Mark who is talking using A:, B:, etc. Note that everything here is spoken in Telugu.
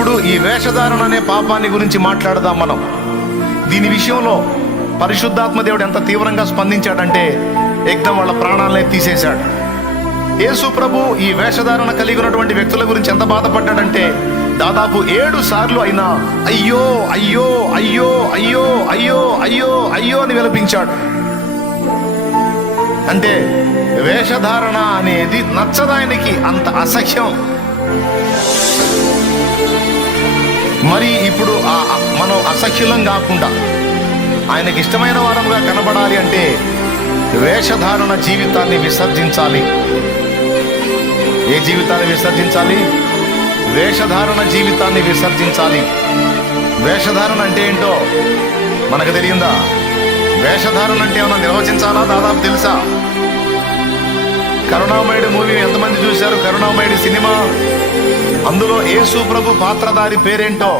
A: ఇప్పుడు ఈ వేషధారణ అనే పాపాన్ని గురించి మాట్లాడదాం మనం. దీని విషయంలో పరిశుద్ధాత్మ దేవుడు ఎంత తీవ్రంగా స్పందించాడంటే ఎగ్దం వాళ్ళ ప్రాణాలనే తీసేశాడు. యేసు ప్రభు ఈ వేషధారణ కలిగి ఉన్నటువంటి వ్యక్తుల గురించి ఎంత బాధపడ్డాడంటే దాదాపు ఏడు సార్లు అయినా అయ్యో అయ్యో అయ్యో అయ్యో అయ్యో అయ్యో అయ్యో అని విలపించాడు. అంటే వేషధారణ అనేది నచ్చదాయనికి అంత అసహ్యం. మరి ఇప్పుడు మనం అసహ్యులం కాకుండా ఆయనకి ఇష్టమైన వారంగా కనబడాలి అంటే వేషధారణ జీవితాన్ని విసర్జించాలి. ఏ జీవితాన్ని విసర్జించాలి? వేషధారణ జీవితాన్ని విసర్జించాలి. వేషధారణ అంటే ఏంటో మనకు తెలియందా? వేషధారణ అంటే ఏమన్నా నిర్వచించాలా? దాదాపు తెలుసా? కరుణామయుడు మూవీ ఎంతమంది చూశారు? కరుణామయుడి సినిమా అందులో యేసు ప్రభు పాత్రధారి పేరేంటో